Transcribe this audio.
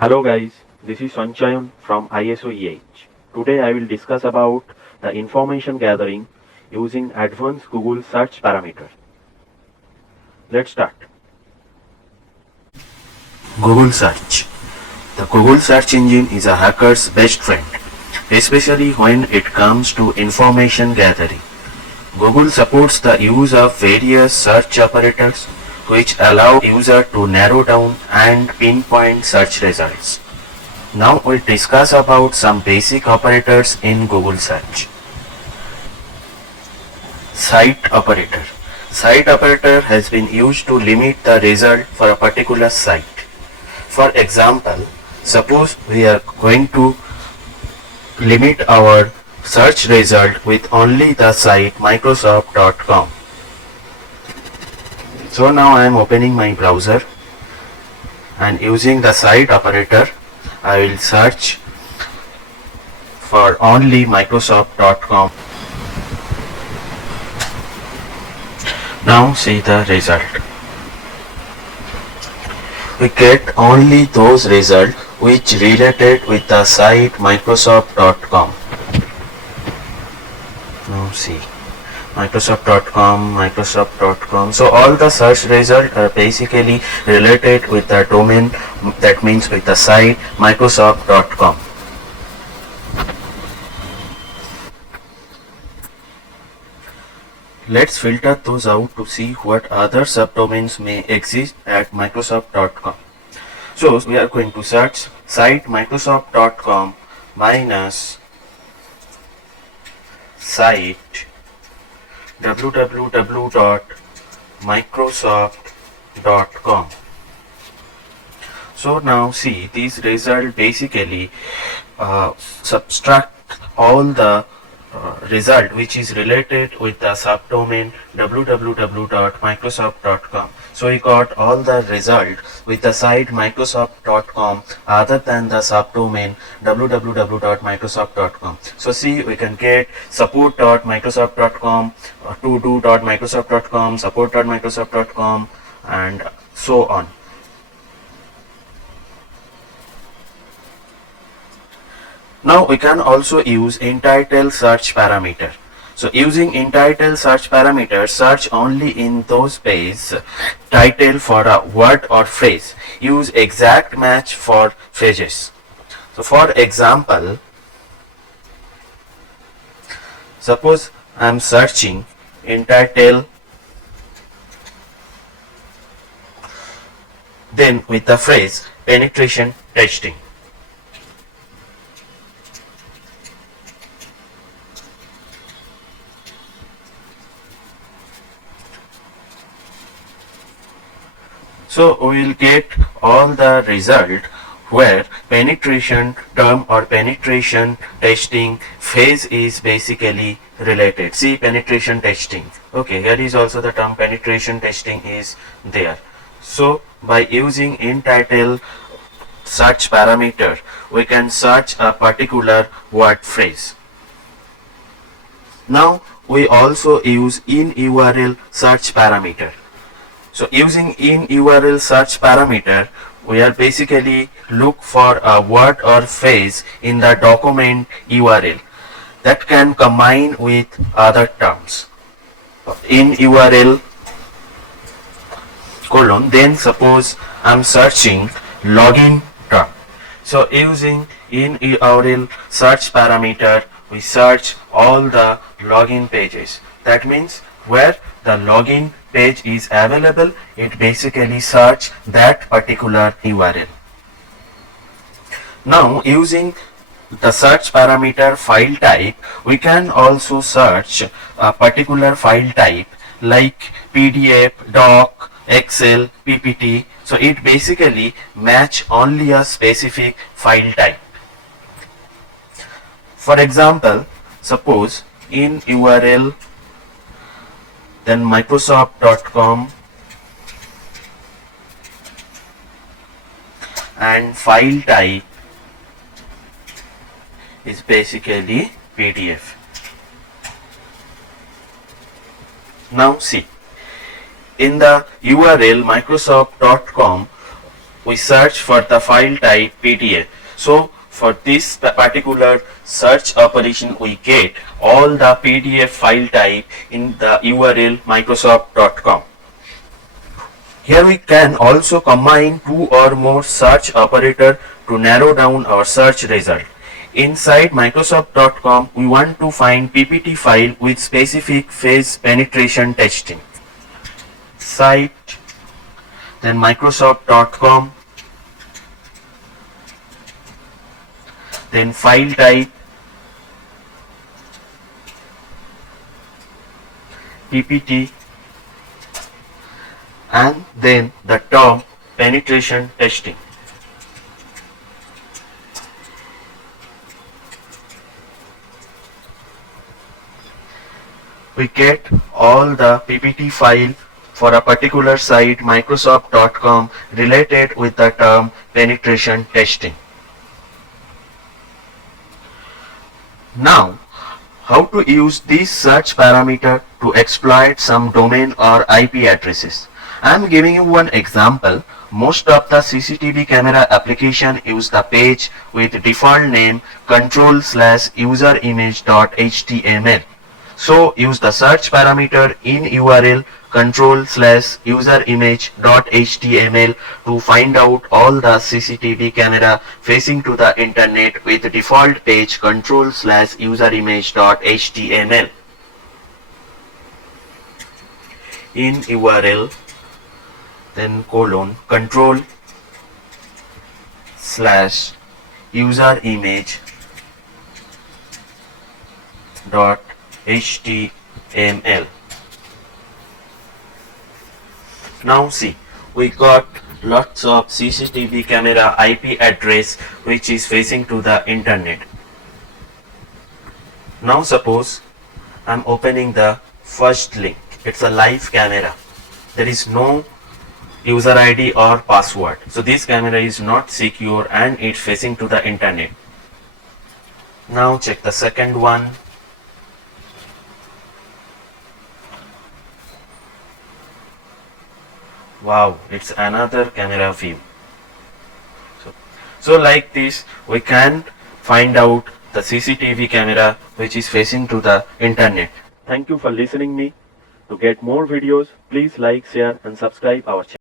Hello guys, this is Sanchayan from ISOEH. Today I will discuss about the information gathering using advanced Google search parameter. Let's start. Google search. The Google search engine is a hacker's best friend, especially when it comes to information gathering. Google supports the use of various search operators which allow user to narrow down and pinpoint search results. Now we'll discuss about some basic operators in Google search. Site operator. Site operator has been used to limit the result for a particular site. For example, suppose we are going to limit our search result with only the site Microsoft.com. So now I am opening my browser and using the site operator I will search for only Microsoft.com. Now see the result. We get only those results which related with the site Microsoft.com. Now see Microsoft.com. So all the search results are basically related with the domain, that means with the site Microsoft.com. Let's filter those out to see what other subdomains may exist at Microsoft.com. So we are going to search site Microsoft.com minus site www.microsoft.com. So now see, these results basically subtract all the result which is related with the subdomain www.microsoft.com. So we got all the result with the site Microsoft.com other than the subdomain www.microsoft.com. So see, we can get support.microsoft.com, todo.microsoft.com, support.microsoft.com, and so on. Now we can also use entitle search parameter. So using entitle search parameter, search only in those pages title for a word or phrase. Use exact match for phrases. So for example, suppose I am searching entitle, then with the phrase penetration testing. So we will get all the result where penetration term or penetration testing phase is basically related. See, penetration testing. Okay, here is also the term penetration testing is there. So by using entitle search parameter, we can search a particular word phrase. Now we also use in URL search parameter. So using in URL search parameter, we are basically look for a word or phrase in the document URL that can combine with other terms. In URL colon, then suppose I'm searching login term. So using in URL search parameter, we search all the login pages. That means where the login page is available, it basically search that particular URL. Now using the search parameter file type, we can also search a particular file type like PDF, doc, Excel, PPT. So it basically match only a specific file type. For example, suppose in URL then Microsoft.com and file type is basically PDF. Now see, in the URL Microsoft.com, we search for the file type PDF. So for this particular search operation, we get all the PDF file type in the URL microsoft.com. Here we can also combine two or more search operator to narrow down our search result. Inside Microsoft.com, we want to find PPT file with specific phase penetration testing. Site, then Microsoft.com, then file type, PPT, and then the term penetration testing. We get all the PPT file for a particular site Microsoft.com related with the term penetration testing. Now, how to use this search parameter to exploit some domain or IP addresses. I am giving you one example. Most of the CCTV camera application use the page with default name control/userimage.html. So use the search parameter in URL control/userimage.html to find out all the CCTV camera facing to the internet with default page control/userimage.html. In URL, then colon control/userimage.html. Now see, we got lots of CCTV camera IP address which is facing to the internet. Now suppose I'm opening the first link. It's a live camera. There is no user ID or password. So this camera is not secure and it's facing to the internet. Now check the second one. Wow, it's another camera view. So like this, we can find out the CCTV camera which is facing to the internet. Thank you for listening me. To get more videos, please like, share and subscribe our channel.